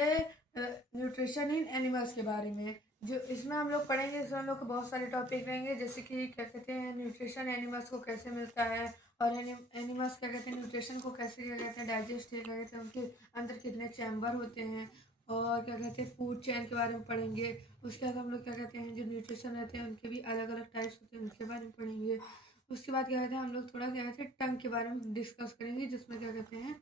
Nutrition in animals के बारे में। जो इसमें हम लोग पढ़ेंगे, इसमें हम लोग को बहुत सारे टॉपिक रहेंगे, जैसे कि क्या कहते हैं न्यूट्रिशन एनिमल्स को कैसे मिलता है, और एनिमल्स क्या कहते हैं न्यूट्रिशन को कैसे क्या कहते हैं डाइजेस्ट क्या कहते हैं, उनके अंदर कितने चैम्बर होते हैं, और क्या कहते हैं फूड चेन के बारे में पढ़ेंगे। उसके बाद हम लोग क्या कहते हैं जो न्यूट्रिशन रहते हैं उनके भी अलग अलग टाइप्स होते हैं, उनके बारे में पढ़ेंगे। उसके बाद क्या कहते हैं हम लोग थोड़ा क्या कहते हैं टंग के बारे में डिस्कस करेंगे, जिसमें क्या कहते हैं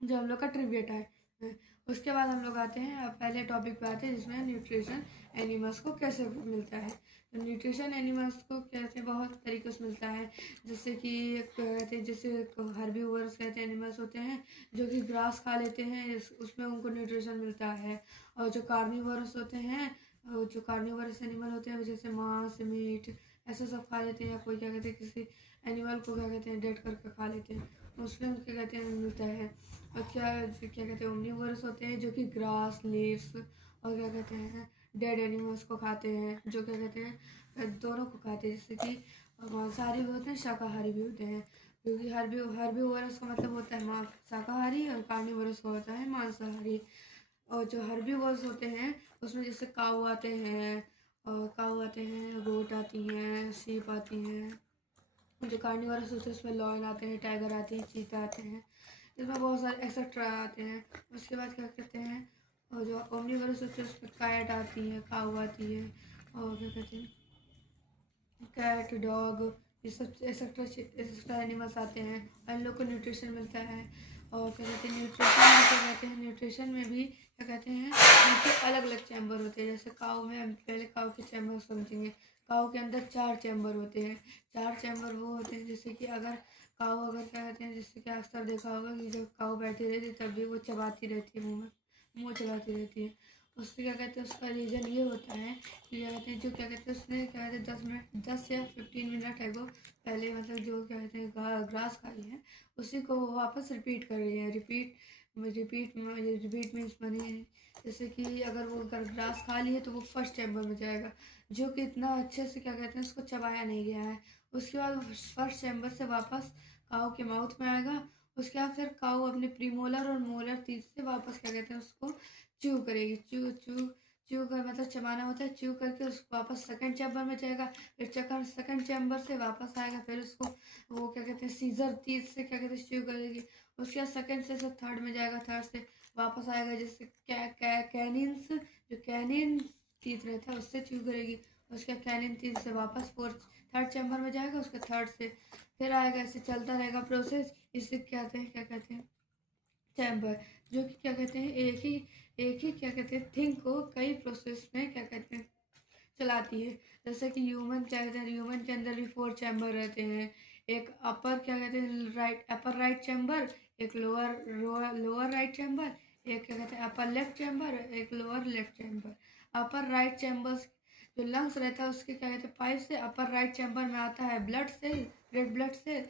जो हम लोग का ट्रिविया टाइप है। उसके बाद हम लोग आते हैं अब पहले टॉपिक पे आते हैं, जिसमें न्यूट्रिशन एनिमल्स को कैसे मिलता है। तो न्यूट्रिशन एनिमल्स को कैसे बहुत तरीक़ों से मिलता है, जैसे कि कहते हैं जैसे हर्बीवोरस कहते हैं एनिमल्स होते हैं जो कि ग्रास खा लेते हैं, उसमें उनको न्यूट्रिशन मिलता है। और जो कार्निवोरस होते हैं, जो कार्निवोरस एनिमल होते हैं जैसे मांस मीट ऐसा सब खा लेते हैं, या कोई क्या कहते हैं किसी एनिमल को क्या कहते हैं डेड करके खा लेते हैं, उसमें उनके कहते हैं मिलता है। और क्या कहते हैं ओमनीवोरस होते हैं जो कि ग्रास लीव्स और क्या कहते हैं डेड एनिमल्स को खाते हैं, जो क्या कहते हैं दोनों को खाते हैं, जैसे कि मांसाहारी भी होते हैं शाकाहारी भी होते हैं। क्योंकि हर्बीवोरस का मतलब होता है शाकाहारी, और कार्निवोरस का होता है मांसाहारी। और जो हर्बीवोरस होते हैं उसमें जैसे काऊ आते हैं, गोट आती हैं, सीप आती हैं। जो कार्निवोरस होते हैं उसमें लॉयन आते हैं, टाइगर आते हैं, चीता आते हैं, इसमें बहुत सारे एक्सेट्रा आते हैं। उसके बाद क्या कहते हैं और जो ओमनीवोरस होते हैं उसमें कैट आती है, काऊ आती है, और क्या कहते हैं कैट डॉग, ये सब एक्सेट्रा एनिमल्स आते हैं, और इन लोग को न्यूट्रिशन मिलता है। और क्या कहते हैं न्यूट्रिशन में भी क्या कहते हैं उनके अलग अलग चैम्बर होते हैं। जैसे काऊ में हम पहले काऊ के चैम्बर समझेंगे। काऊ के अंदर 4 चैम्बर होते हैं। 4 चैम्बर वो होते हैं जैसे कि अगर क्या कहते हैं, जैसे कि अक्सर देखा होगा कि जब काऊ बैठी रहती है तब भी वो चबाती रहती है, मुँह चबाती रहती है। उससे क्या कहते हैं उसका रीज़न ये होता है कि क्या कहते हैं जो क्या कहते हैं उसने क्या कहते हैं 10 या 15 मिनट है वो पहले मतलब जो क्या कहते हैं ग्रास खाई है उसी को वो वापस रिपीट कर रही है। रिपीट मीन्स मनी, जैसे कि अगर वो ग्रास खा ली है तो वो फर्स्ट चैम्बर में जाएगा, जो कि इतना अच्छे से क्या कहते हैं उसको चबाया नहीं गया है। उसके बाद फर्स्ट चैम्बर से वापस काऊ के माउथ में आएगा। उसके बाद फिर काऊ अपने प्रीमोलर और मोलर टीथ से वापस क्या कहते हैं उसको च्यू करेगी। च्यू कर मतलब चबाना होता है। च्यू करके उसको वापस सेकंड चैम्बर में जाएगा, फिर सेकंड चैम्बर से वापस आएगा, फिर उसको वो क्या कहते हैं सीजर टीथ से क्या कहते हैं च्यू करेगी। उसके बाद सेकंड से थर्ड में जाएगा, थर्ड से वापस आएगा, जिससे कैनिन्स जो कैनिन टीथ रहता है उससे च्यू करेगी। उसके कैनिन टीथ से वापस थर्ड चैम्बर में जाएगा, उसके थर्ड से फिर आएगा, ऐसे चलता रहेगा प्रोसेस। इससे क्या कहते हैं चैम्बर, जो कि क्या कहते हैं एक ही क्या कहते हैं थिंग को कई प्रोसेस में क्या कहते हैं चलाती है। जैसे कि ह्यूमन क्या कहते हैं ह्यूमन के अंदर भी 4 चैम्बर रहते हैं। एक अपर क्या कहते हैं अपर राइट चैम्बर, एक लोअर राइट चैम्बर, एक क्या कहते हैं अपर लेफ्ट चैम्बर, एक lower left chamber. Upper right chamber जो लंग्स रहता है उसके क्या कहते हैं पाइप से अपर राइट चैम्बर में आता है blood cell, red blood cell,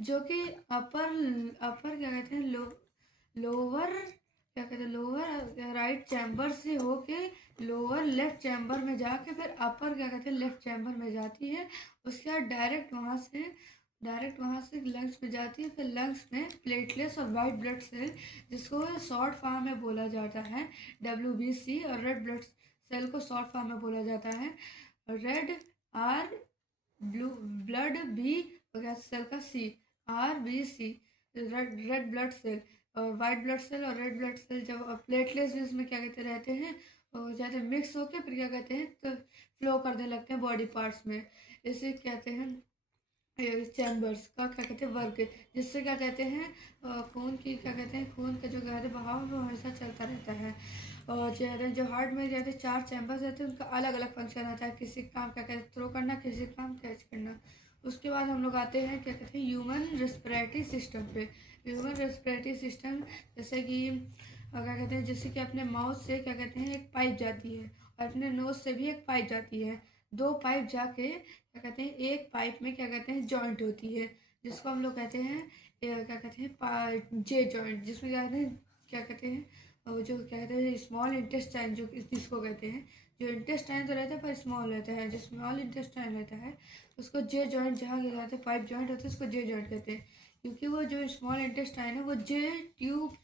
जो कि अपर क्या कहते हैं लोअर क्या कहते हैं लोअर राइट चैम्बर से होके लोअर लेफ्ट चैम्बर में जाके फिर अपर क्या कहते हैं लेफ्ट चैम्बर में जाती है। उसके बाद डायरेक्ट वहाँ से लंग्स में जाती है। फिर लंग्स में प्लेटलेट्स और वाइट ब्लड सेल, जिसको शॉर्ट फॉर्म में बोला जाता है WBC, और रेड ब्लड सेल को शॉर्ट फॉर्म में बोला जाता है red R blue blood B cell का RBC, रेड ब्लड सेल। और वाइट ब्लड सेल और रेड ब्लड सेल जब प्लेटलेट्स भी इसमें क्या कहते रहते हैं और ज़्यादा मिक्स होकर फिर क्या कहते हैं तो फ्लो करने लगते हैं बॉडी पार्ट्स में। इसे कहते हैं चैम्बर्स का क्या कहते हैं वर्क, जिससे क्या कहते हैं खून की क्या कहते हैं खून का जो गहरे बहाव वो हमेशा चलता रहता है। और जो हार्ट में जैसे 4 चैम्बर्स रहते हैं उनका अलग अलग फंक्शन रहता है, किसी काम क्या कहते हैं थ्रो करना, किसी काम कैच करना। उसके बाद हम लोग आते हैं क्या कहते हैं ह्यूमन रेस्पिरेटरी सिस्टम पे। ह्यूमन रेस्पिरेटरी सिस्टम जैसे कि क्या कहते हैं जैसे कि अपने माउथ से क्या कहते हैं एक पाइप जाती है, और अपने नोज से भी एक पाइप जाती है। 2 पाइप जाके क्या कहते हैं एक पाइप में क्या कहते हैं जॉइंट होती है, जिसको हम लोग कहते हैं क्या कहते हैं जे जॉइंट, जिसमें क्या कहते हैं और जो क्या कहते हैं स्मॉल इंटेस्टाइन जो जिसको कहते हैं, जो इंटेस्टाइन तो रहता है पर स्मॉल रहता है, जो स्मॉल इंटेस्टाइन रहता है उसको जे जॉइंट, जहाँ क्या कहते हैं पाइप जॉइंट होते हैं उसको जे जॉइंट कहते हैं। क्योंकि वो जो स्मॉल इंटेस्टाइन है वो जे ट्यूब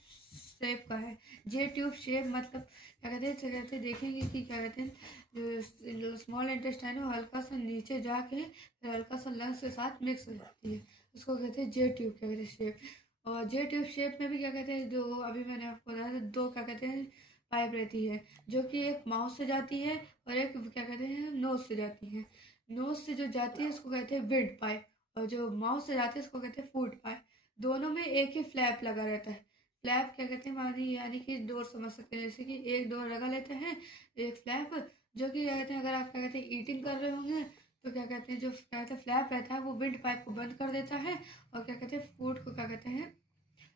शेप का है। जे ट्यूब शेप मतलब क्या कहते हैं देखेंगे कि क्या कहते हैं जो स्मॉल इंटेस्टाइन है वो हल्का सा नीचे जाके फिर हल्का सा लंग्स के साथ मिक्स हो जाती है, उसको कहते हैं जे ट्यूब क्या कहते हैं शेप। और जे ट्यूब शेप में भी क्या कहते हैं जो अभी मैंने आपको बताया था, दो क्या कहते हैं पाइप रहती है, जो कि एक माउथ से जाती है और एक क्या कहते हैं नोज से जाती है। नोज से जो जाती है उसको कहते हैं विंड पाइप, और जो माउथ से जाती है उसको कहते हैं फूड पाइप। दोनों में एक ही फ्लैप लगा रहता है। फ्लैप क्या कहते हैं मानी यानी कि डोर समझ सकते हैं, जैसे कि एक डोर लगा लेते हैं, एक फ्लैप, जो कि क्या कहते हैं अगर आप क्या कहते हैं ईटिंग कर रहे होंगे तो क्या कहते हैं जो क्या कहते हैं फ्लैप रहता है वो विंड पाइप को बंद कर देता है और क्या कहते हैं फूड को क्या कहते हैं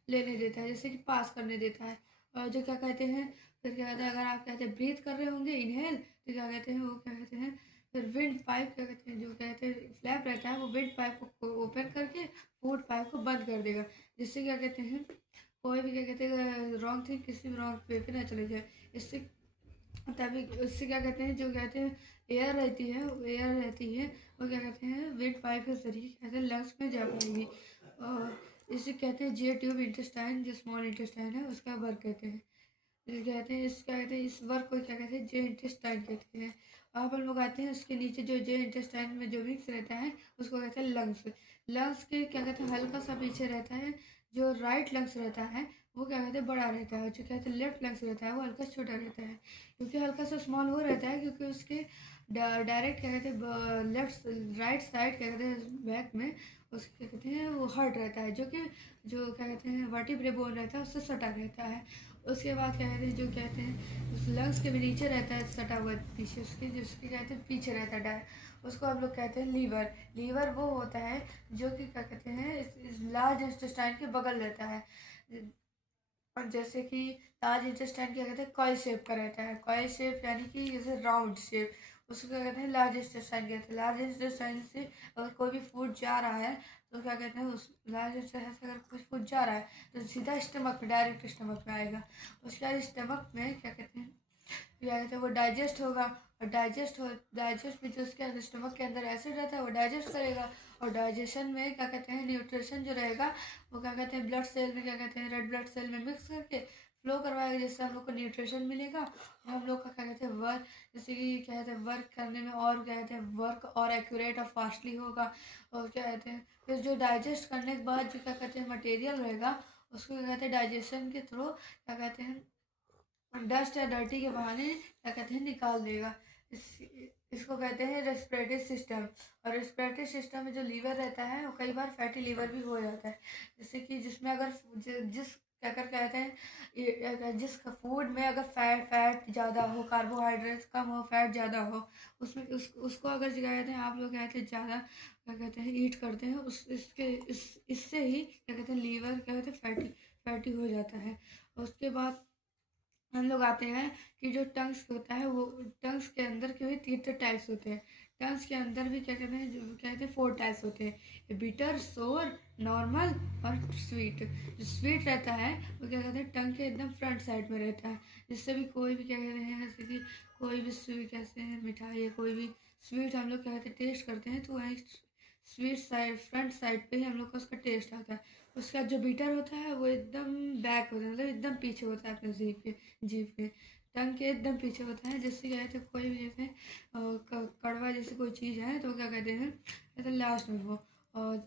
लेने देता है, जैसे कि पास करने देता है। और जो क्या कहते हैं फिर क्या कहते हैं अगर आप कहते हैं ब्रीथ कर रहे होंगे इनहेल, तो क्या कहते हैं वो क्या कहते हैं फिर विंड पाइप क्या कहते हैं जो कहते हैं फ्लैप रहता है वो विंड पाइप को ओपन करके फूड पाइप को बंद कर देगा, जिससे क्या कहते हैं कोई भी क्या कहते हैं रॉन्ग थिंग किसी भी रॉन्ग वे पे ना चले जाए। इससे तभी उससे क्या कहते हैं जो कहते हैं एयर रहती है, एयर रहती है वो क्या कहते हैं विंड पाइप के जरिए कहते हैं लंग्स में जा पाएगी। और इसे कहते हैं जे ट्यूब इंटेस्टाइन, जो स्मॉल इंटेस्टाइन है उसका वर्क कहते हैं। ये कहते हैं इस क्या कहते हैं इस वर्क को क्या कहते हैं जे इंटेस्टाइन कहते हैं। अब हम लोग आते हैं उसके नीचे जो जे इंटेस्टाइन में जो विंग्स रहता है उसको कहते हैं लंग्स। लंग्स के क्या कहते हैं हल्का सा पीछे रहता है, जो राइट लंग्स रहता है वो क्या कहते हैं बड़ा रहता है, जो कहते हैं लेफ्ट लंग्स रहता है वो हल्का छोटा रहता है। क्योंकि हल्का सा स्मॉल वो रहता है क्योंकि उसके डायरेक्ट क्या कहते हैं लेफ्ट राइट साइड क्या कहते हैं बैक में उसके क्या कहते हैं वो हर्ट रहता है, जो कि जो क्या कहते हैं वर्टिब्रे बोन रहता है उससे सटा रहता है। उसके बाद क्या कहते हैं जो कहते हैं उस लंग्स के भी नीचे रहता है सटा हुआ पीछे उसके, जिसके कहते हैं पीछे रहता है उसको हम लोग कहते हैं लीवर। लीवर वो होता है जो कि क्या कहते हैं इस लार्ज इंटेस्टाइन के बगल रहता है। और जैसे कि लार्ज इंटेस्टाइन क्या कहते हैं कॉइल शेप का रहता है, कॉइल शेप यानी कि जैसे राउंड शेप, उसको क्या कहते हैं लार्ज इंटेस्टाइन कहते हैं। लार्ज इंटेस्टाइन से अगर कोई भी फूड जा रहा है तो क्या कहते हैं उस लार्ज इंटेस्टाइन से अगर कुछ फूड जा रहा है तो सीधा स्टमक में डायरेक्ट स्टमक में आएगा। उसके बाद स्टमक में क्या कहते हैं वो डाइजेस्ट होगा, और डाइजेस्ट में जो उसके स्टमक के अंदर एसिड रहता है वो डाइजेस्ट करेगा। और डाइजेशन में क्या कहते हैं न्यूट्रिशन जो रहेगा वो क्या कहते हैं ब्लड सेल में क्या कहते हैं रेड ब्लड सेल में मिक्स करके फ्लो करवाएगा, जिससे हम लोग को न्यूट्रिशन मिलेगा और हम लोग का क्या कहते हैं वर्क जैसे कि क्या कहते हैं वर्क करने में और क्या कहते हैं वर्क और एक्यूरेट और फास्टली होगा। और क्या कहते हैं फिर जो डाइजेस्ट करने के बाद जो क्या कहते हैं मटेरियल रहेगा उसको क्या कहते हैं डाइजेशन के थ्रू क्या कहते हैं डस्ट या डर्टी के बहाने क्या कहते हैं निकाल देगा। इस इसको कहते हैं रेस्पिरेटरी सिस्टम। और रेस्पिरेटरी सिस्टम में जो लीवर रहता है वो कई बार फैटी लीवर भी हो जाता है, जैसे कि जिसमें अगर जिस क्या कर कहते हैं जिस फूड में अगर फैट ज़्यादा हो, कार्बोहाइड्रेट कम हो, फैट ज़्यादा हो, उसमें उसको अगर क्या कहते हैं आप लोग कहते हैं ज़्यादा क्या कहते हैं ईट करते हैं इससे ही क्या कहते हैं लीवर क्या कहते हैं फैटी हो जाता है। उसके बाद हम लोग आते हैं कि जो टंग्स होता है वो टंग्स के अंदर के भी तीन टाइप्स होते हैं। टंग्स के अंदर भी क्या कहते हैं जो कहते हैं 4 टाइप्स होते हैं, बिटर, सोर, नॉर्मल और स्वीट। जो स्वीट रहता है वो क्या कहते हैं टंग के एकदम फ्रंट साइड में रहता है, जिससे भी कोई भी क्या कहते हैं जैसे कि कोई भी स्वीट कैसे हैं मिठाई या कोई भी स्वीट हम लोग क्या कहते हैं टेस्ट करते हैं तो वहीं स्वीट साइड फ्रंट साइड पे ही हम लोग का उसका टेस्ट आता है। उसका जो बीटर होता है वो एकदम बैक होता है, मतलब एकदम पीछे होता है अपने जीभ के टंग के एकदम पीछे होता है, जिससे क्या कहते हैं कोई भी जैसे कड़वा जैसे कोई चीज़ है तो क्या कहते हैं कहते हैं लास्ट में हो। और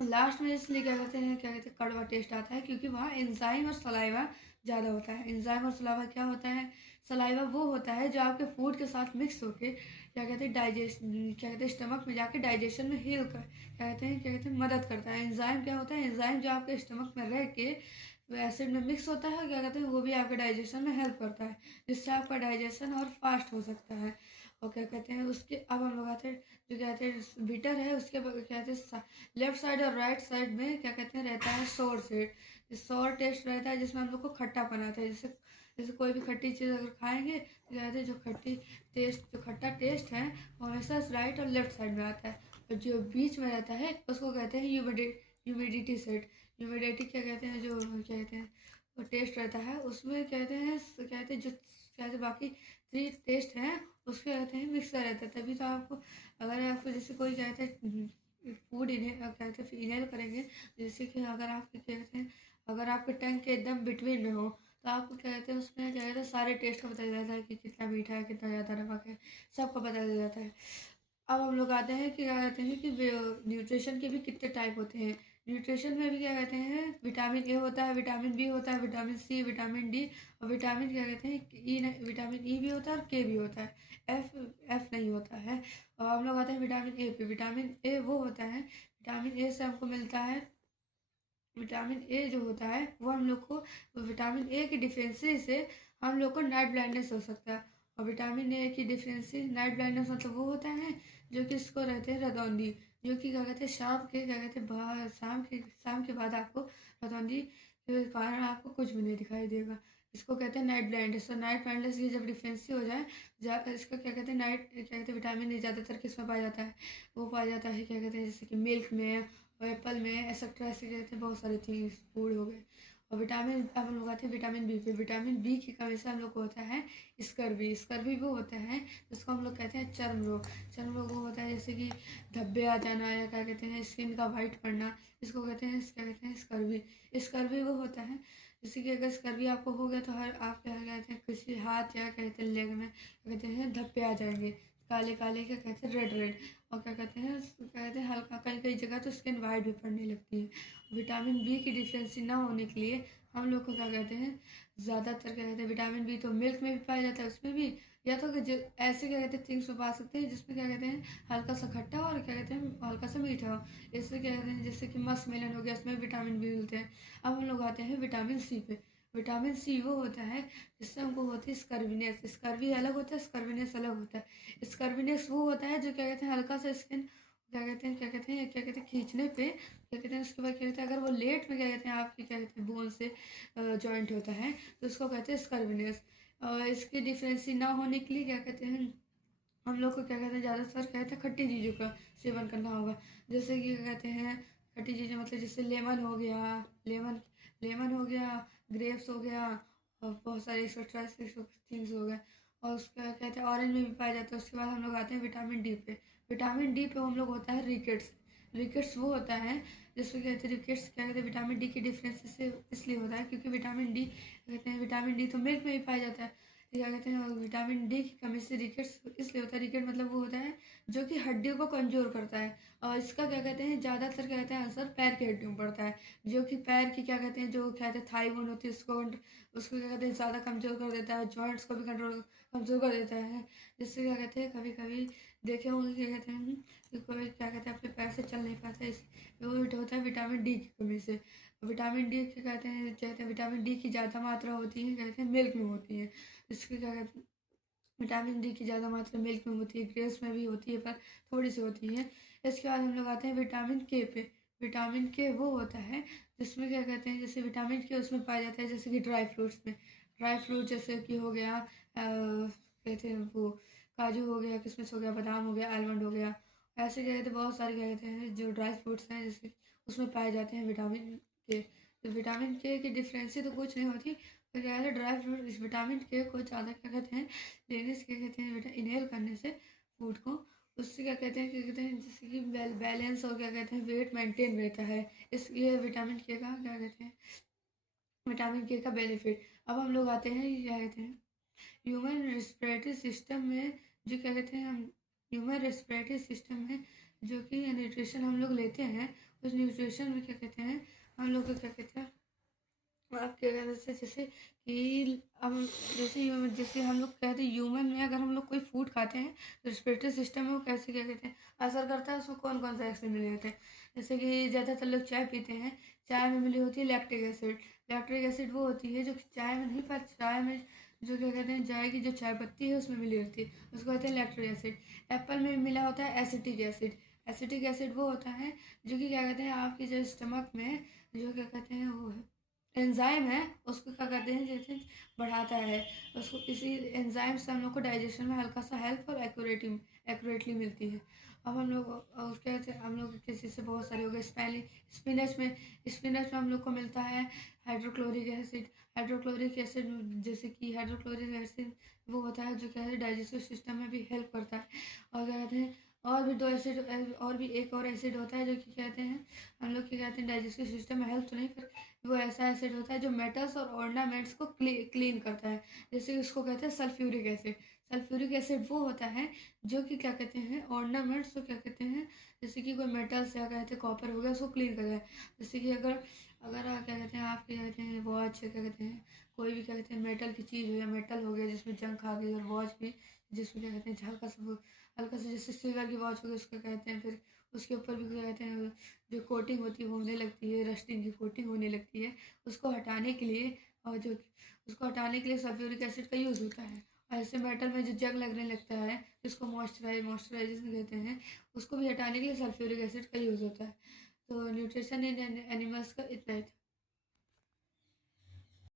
लास्ट में इसलिए क्या कहते हैं कड़वा टेस्ट आता है क्योंकि वहाँ एंजाइम और सलाइवा ज़्यादा होता है। एंजाइम और सलाइवा क्या होता है, सलाइवा वो होता है जो आपके फूड के साथ मिक्स होके क्या कहते हैं क्या कहते हैं स्टमक में जाके डाइजेशन में हील कर क्या कहते हैं मदद करता है। एंजाइम क्या होता है, एंजाइम जो आपके स्टमक में रह के एसिड में मिक्स होता है क्या कहते हैं वो भी आपके डाइजेशन में हेल्प करता है, जिससे आपका डाइजेशन और फास्ट हो सकता है। और क्या कहते हैं उसके अब हम लोग आते हैं जो कहते हैं बीटर है उसके क्या कहते हैं लेफ्ट साइड और राइट साइड में क्या कहते हैं रहता है सोर सेट। सोर टेस्ट रहता है जिसमें हम लोग को खट्टापन आता है, जैसे जैसे कोई भी खट्टी चीज़ अगर खाएंगे तो कहते हैं जो खट्टा टेस्ट है वो हमेशा राइट और लेफ्ट साइड में आता है। और जो बीच में रहता है उसको कहते हैं ह्यूमिडिटी सेट। ह्यूमिडिटी क्या कहते हैं जो क्या कहते हैं वो टेस्ट रहता है उसमें कहते हैं जो कहते हैं बाकी 3 टेस्ट हैं उसके कहते हैं मिक्सर रहता है। तभी तो आपको अगर आपको जैसे कोई कहते हैं फूड इन्हेल कहते हैं इन्हेल करेंगे, जैसे कि अगर आप क्या कहते हैं अगर आपके टंग के एकदम बिटवीन में हो तो आपको क्या कहते हैं उसमें क्या कहते हैं सारे टेस्ट का पता चल जाता है कि कितना मीठा है, कितना ज़्यादा नमक है, सबका पता चल जाता है। अब हम लोग आते हैं कि क्या कहते हैं कि न्यूट्रिशन के भी कितने टाइप होते हैं। न्यूट्रिशन में भी क्या कहते हैं विटामिन ए होता है, विटामिन बी होता है, विटामिन सी, विटामिन डी और विटामिन क्या कहते हैं ई, विटामिन ई भी होता है और के भी होता है, एफ एफ नहीं होता है। और हम लोग आते हैं विटामिन ए पे। विटामिन ए वो होता है, विटामिन ए से हमको मिलता है, विटामिन ए जो होता है वो हम लोग को विटामिन ए की डिफिशियंसी से हम लोग को नाइट ब्लाइंडनेस हो सकता है। और विटामिन ए की डिफिशियंसी नाइट ब्लाइंडनेस मतलब वो होता है जो कि इसको रहते हैं रतौंधी, जो कि क्या कहते हैं शाम के क्या कहते हैं शाम के बाद आपको रतौंधी के कारण आपको कुछ भी नहीं दिखाई देगा। इसको कहते हैं नाइट ब्लाइंडनेस। तो नाइट ब्लाइंडनेस की जब डिफिशियंसी हो जाए, इसका क्या कहते हैं नाइट क्या कहते हैं विटामिन ए ज़्यादातर किस में पाया जाता है, वो पाया जाता है क्या कहते हैं जैसे कि मिल्क में और एप्पल में एक्सेट्रा, ऐसे कहते हैं बहुत सारे थिंग्स फूड हो गए। और विटामिन, अब हम लोग आते हैं विटामिन बी पे। विटामिन बी की कमी से हम लोग को होता है स्कर्वी। स्कर्वी वो होता है जिसको हम लोग कहते हैं चर्म रोग। चर्म रोग वो होता है जैसे कि धब्बे आ जाना या क्या कहते हैं स्किन का वाइट पड़ना, इसको कहते हैं क्या कहते हैं स्कर्वी। स्कर्वी वो होता है जैसे कि अगर स्कर्वी आपको हो गया तो हर आप क्या कहते हैं किसी हाथ या कहते हैं लेग में क्या कहते हैं धब्बे आ जाएंगे, काले काले, क्या कहते हैं रेड रेड। और क्या कहते हैं हल्का कई कई जगह तो स्किन वाइट भी पड़ने लगती है। विटामिन बी की डिफिशियंसी ना होने के लिए हम लोग को क्या कहते हैं ज़्यादातर क्या कहते हैं विटामिन बी तो मिल्क में भी पाया जाता है, उसमें भी या तो ऐसे क्या कहते हैं थिंग्स में पा सकते हैं जिसमें क्या कहते हैं हल्का सा खट्टा और क्या कहते हैं हल्का सा मीठा हो। इससे क्या कहते हैं जैसे कि मस्क मेलन हो गया, उसमें विटामिन बी मिलते हैं। अब हम लोग आते हैं विटामिन सी पे। विटामिन सी वो होता है जिससे हमको होती है स्कर्विनेस। स्कर्वी अलग होता है, स्कर्विनेस अलग होता है। स्कर्विनेस वो होता है जो क्या कहते हैं हल्का सा स्किन क्या कहते हैं खींचने पे क्या कहते हैं उसके बाद क्या कहते हैं अगर वो लेट में क्या कहते हैं आपकी क्या कहते हैं बोन से जॉइंट होता है तो उसको कहते हैं स्कर्विनेस। और इसकी डिफरेंसी ना होने के लिए क्या कहते हैं हम लोग को क्या कहते हैं ज़्यादातर कहते हैं खट्टी चीज़ों का सेवन करना होगा। जैसे कि क्या कहते हैं खट्टी चीज़ें मतलब जैसे लेमन हो गया, लेमन लेमन हो गया, ग्रेप्स हो गया और बहुत सारे एक्सेट्रा थिंग्स हो गए। और उसका कहते हैं ऑरेंज में भी पाया जाता है। उसके बाद हम लोग आते हैं विटामिन डी पे। विटामिन डी पे हम लोग होता है रिकेट्स। रिकेट्स वो होता है जिसको कहते हैं रिकेट्स क्या कहते हैं विटामिन डी की डिफरेंस से इसलिए होता है क्योंकि विटामिन डी कहते हैं विटामिन डी तो मिल्क में भी पाया जाता है, क्या कहते हैं विटामिन डी की कमी से रिकेट्स इसलिए होता है। रिकेट मतलब वो होता है जो कि हड्डियों को कमज़ोर करता है। और इसका क्या कहते हैं ज़्यादातर क्या कहते हैं असर पैर की हड्डियों में पड़ता है, जो कि पैर की क्या कहते हैं जो कहते हैं थाई बोन होती है उसको उसको क्या कहते हैं ज़्यादा कमज़ोर कर देता है, जॉइंट्स को भी कंट्रोल कमज़ोर कर देता है। जिससे क्या कहते हैं कभी कभी देखे होंगे क्या कहते हैं कि कोई क्या कहते हैं अपने पैर से चल नहीं पाता है, वो होता है विटामिन डी की कमी से। विटामिन डी क्या कहते हैं विटामिन डी की ज़्यादा मात्रा होती है कहते हैं मिल्क में होती है। इसके क्या कहते हैं विटामिन डी की ज़्यादा मात्रा मिल्क में होती है, ग्रेप्स में भी होती है पर थोड़ी सी होती है। इसके बाद हम लोग आते हैं विटामिन के पे। विटामिन के वो होता है जिसमें क्या कहते हैं जैसे विटामिन के उसमें पाया जाता है जैसे कि ड्राई फ्रूट्स में। ड्राई फ्रूट जैसे कि हो गया कहते हैं वो काजू हो गया, किशमिश हो गया, बादाम हो गया, आलमंड हो गया, ऐसे क्या कहते हैं बहुत सारे क्या कहते हैं जो ड्राई फ्रूट्स हैं जैसे उसमें पाए जाते हैं विटामिन के। तो विटामिन के की डिफरेंसी तो कुछ नहीं होती, तो क्या है ड्राई फ्रूट इस विटामिन के को ज़्यादा क्या कहते हैं लेने से क्या कहते हैं बेटा इनहेल करने से फूड को उससे क्या कहते हैं जैसे कि बैलेंस और क्या कहते हैं वेट मेंटेन रहता है। इस ये विटामिन के का क्या कहते हैं विटामिन के का बेनिफिट। अब हम लोग आते हैं क्या कहते हैं ह्यूमन रेस्पिरेटरी सिस्टम में जो क्या कहते हैं हम ह्यूमन रेस्पिरेटरी सिस्टम में जो कि न्यूट्रिशन हम लोग लेते हैं उस न्यूट्रिशन में क्या कहते हैं हम लोग को क्या कहते हैं आप क्या कहते हैं जैसे कि हम जैसे हम लोग कहते हैं ह्यूमन में अगर हम लोग कोई फूड खाते हैं तो रेस्पिरेटरी सिस्टम में वो कैसे क्या कहते हैं असर करता है, उसमें कौन कौन से एक्शन मिले होते हैं। जैसे कि ज़्यादातर लोग चाय पीते हैं, चाय में मिली होती है लैक्टिक एसिड। लैक्टिक एसिड वो होती है जो कि चाय में नहीं पर चाय में जो क्या कहते हैं चाय की जो चाय पत्ती है उसमें मिली होती है उसको कहते हैं लैक्टिक एसिड। एप्पल में मिला होता है एसिटिक एसिड। एसिटिक एसिड वो होता है जो कि क्या कहते हैं आपके जो स्टमक में जो क्या कहते हैं वो है एंजाइम है उसको क्या करते हैं जैसे बढ़ाता है। उसको इसी एंजाइम से हम लोग को डाइजेशन में हल्का सा हेल्प और एक्यूरेटली मिलती है। अब हम लोग उसके हम लोग किसी से बहुत सारे हो गए स्पिनच में हम लोग को मिलता है हाइड्रोक्लोरिक एसिड। हाइड्रोक्लोरिक एसिड जैसे कि हाइड्रोक्लोरिक एसिड वो होता है जो क्या है डाइजेस्टिव सिस्टम में भी हेल्प करता है। और क्या कहते हैं और भी 2 एसिड और भी एक और एसिड होता है जो कि कहते हैं हम लोग क्या कहते हैं डाइजेस्टिव सिस्टम में हेल्प तो नहीं पर वो ऐसा एसिड होता है जो मेटल्स और ऑर्नामेंट्स को क्लीन करता है। जैसे कि उसको कहते हैं सल्फ्यूरिक एसिड। सल्फ्यूरिक एसिड वो होता है जो कि क्या कहते हैं ऑर्नामेंट्स को क्या कहते हैं, जैसे कि कोई मेटल्स या कहते हैं कॉपर हो गया उसको क्लीन करता है। जैसे कि अगर अगर क्या कहते हैं आप क्या कहते हैं वॉच क्या कहते हैं कोई भी क्या कहते हैं मेटल की चीज़ हो या मेटल हो गया जिसमें जंग आ गई, और वॉच भी जिसमें क्या कहते हैं हल्का सा जैसे सिल्वर की वॉच हो गई उसको कहते हैं, फिर उसके ऊपर भी क्या कहते हैं जो कोटिंग होती है वो होने लगती है, रस्टिंग की कोटिंग होने लगती है। उसको हटाने के लिए और जो उसको हटाने के लिए सल्फ्यूरिक एसिड का यूज़ होता है। और ऐसे मेटल में जो जंग लगने लगता है जिसको मॉइस्चराइजेशन कहते हैं, उसको भी हटाने के लिए सल्फ्यूरिक एसिड का यूज़ होता है। तो न्यूट्रिशन इन एनिमल्स का इतना ही था।